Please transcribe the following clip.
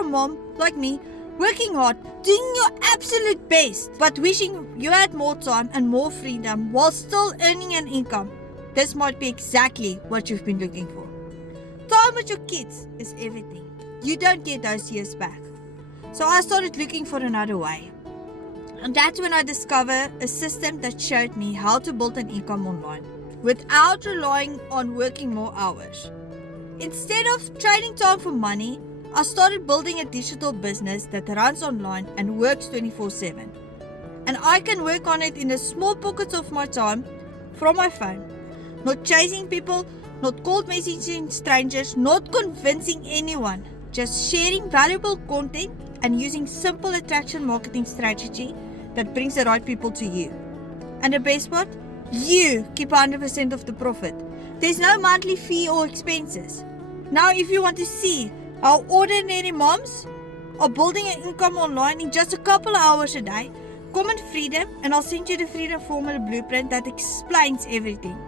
you're a mom like me, working hard, doing your absolute best, but wishing you had more time and more freedom while still earning an income, this might be exactly what you've been looking for. Time with your kids is everything. You don't get those years back. So I started looking for another way. And that's when I discovered a system that showed me how to build an income online without relying on working more hours. Instead of trading time for money, I started building a digital business that runs online and works 24/7. And I can work on it in the small pockets of my time from my phone. Not chasing people, not cold messaging strangers, not convincing anyone. Just sharing valuable content and using simple attraction marketing strategy that brings the right people to you. And the best part? You keep 100% of the profit. There's no monthly fee or expenses. Now if you want to see how ordinary moms are building an income online in just a couple of hours a day, comment Freedom and I'll send you the Freedom Formula Blueprint that explains everything.